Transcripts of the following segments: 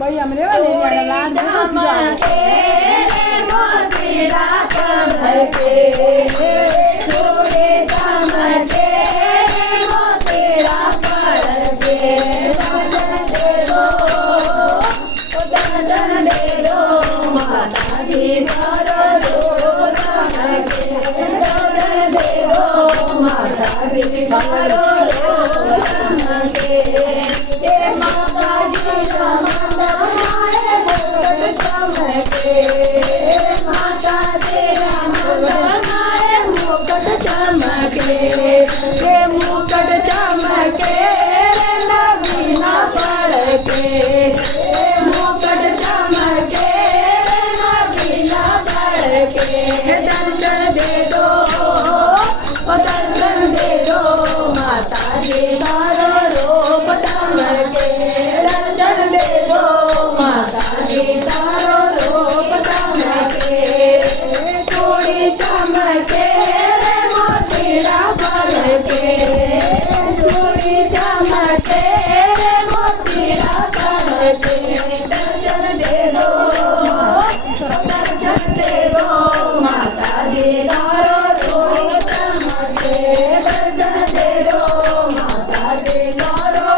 ભાઈ આમ રેવા ને મોતીડા ચમકે થોડે ચમકે મોતીડા પડકે ચંદન દેલો માતાજી કરો ચમકે ચંદન દેલો માતાજી કરો ચમકે એ માતાજી ચમકે માતાજી મુકટ ચમકે એ મુકટ ચમકે નવીના પડકે મુકટ ચમકે નવીના પડકે દર્શન દે દો દર્શન દે દો માતાજી તારો રૂપ ચમકે દર્શન દે દો માતાજી તારો રૂપ ચમકે થોડી ચમકે મોતીડા પડકે થોડી ચમકે મોતીડા પડકે દર્શન દે દો માતાજી તારો રૂપ ચમકે દર્શન દે દો માતાજી તારો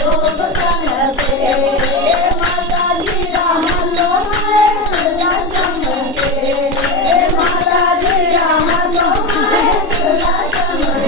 રૂપ ચમકે માતાજી રામના ગુંડલ ચમકે માતાજી રામના ગુંડલ ચમકે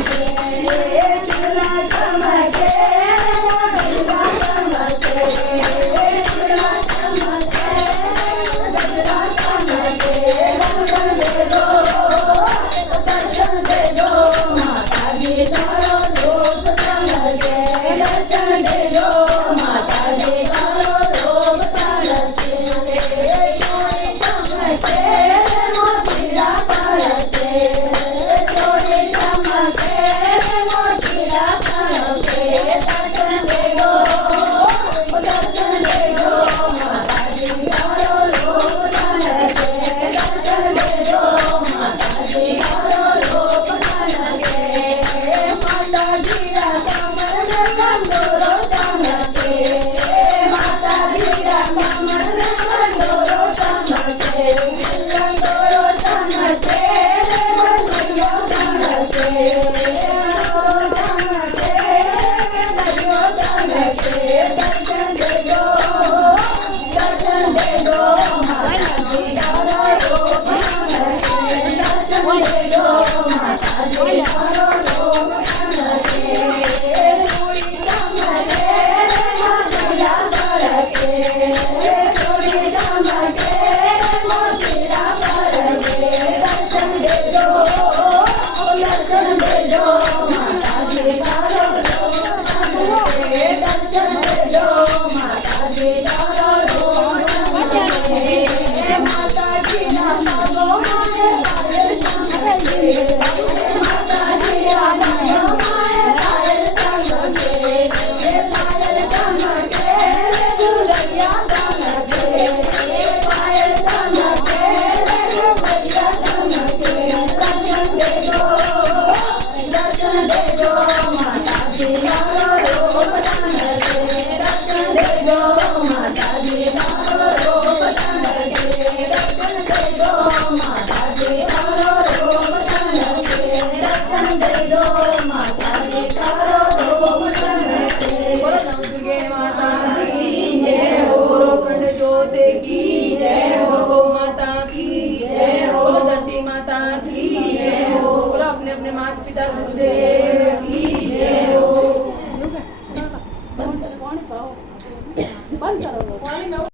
દર્શન દેજો अपने अपने माता पिता गुरुदेव की जय हो।